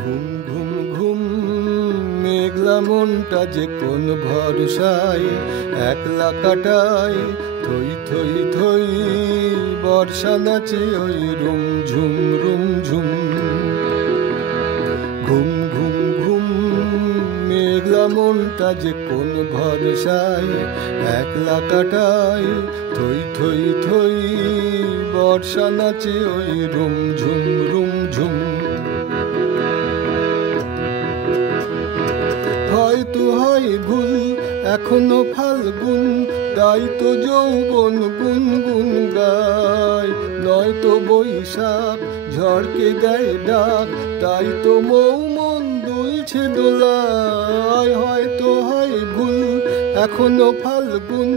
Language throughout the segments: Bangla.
ঘুম ঘুম ঘুম মেঘলা মনটা যে কোন ভরসায় একলা কাটায়, থই থই থই বর্ষা নাচে ওই রুম ঝুম রুম ঝুম। ঘুম ঘুম ঘুম মেঘলা মনটা যে কোন ভরসায় একলা কাটায়, থই থই থই বর্ষা নাচে ওই রুম ঝুম রুম ঝুম। হয়তো হয় ভুল এখনো ফাল্গুন, তাই তো যৌবন গুনগুন গায়, নয়তো বৈশাখ ঝড়কে দেয় ডাক, তাই তো মৌ মন দুলছে দোলায়। হয়তো হয় ভুল এখনো ফাল্গুন,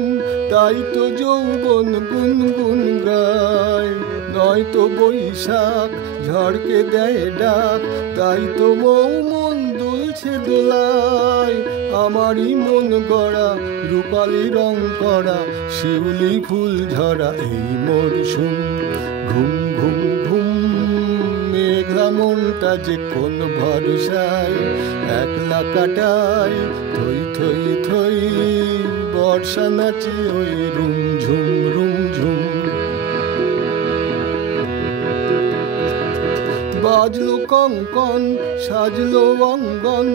তাই তো যৌবন গুনগুন গায়, নয়তো বৈশাখ ঝড়কে দেয় ডাক, তাই তো মৌ মন দুলছে দোলায়। আমারই মন গড়া রূপালি রং করা শিউলি ফুল ঝরা এই মরশুম। ঘুম ঘুম ঘুম মেঘলা মনটা যে কোন ভরসায় একলা কাটায়, থই থই থই বর্ষা নাচে ওই রুম ঝুম রুম ঝুম। বাজলো কঙ্কন সাজলো অঙ্গন,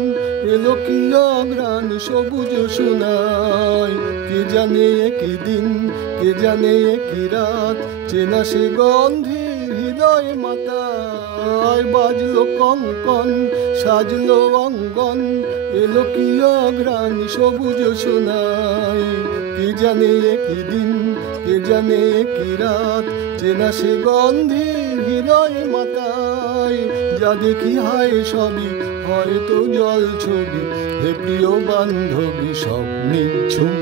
এলো কি অঘ্রাণ সবুজ সোনায়, কে জানে একই দিন কে জানে একই রাত, চেনা সে গন্ধে হৃদয় মাতায়। বাজলো কঙ্কন সাজলো অঙ্গন, এলো কি অঘ্রাণ সবুজ সোনায়, কে জানে একই দিন কে জানে একই রাত, চেনা সে গন্ধে হৃদয় মাতায়। যা দেখি হায় সবই হয়তো জল ছবি, হে প্রিয় বান্ধবী সব নিঝুম।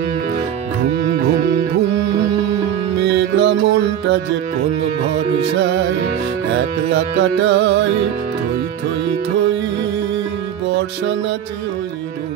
ঘুম ঘুম ঘুম মেঘলা মনটা যে কোন ভরসায় একলা কাটায়, থই থই থই বর্ষা নাচে ওই রুম।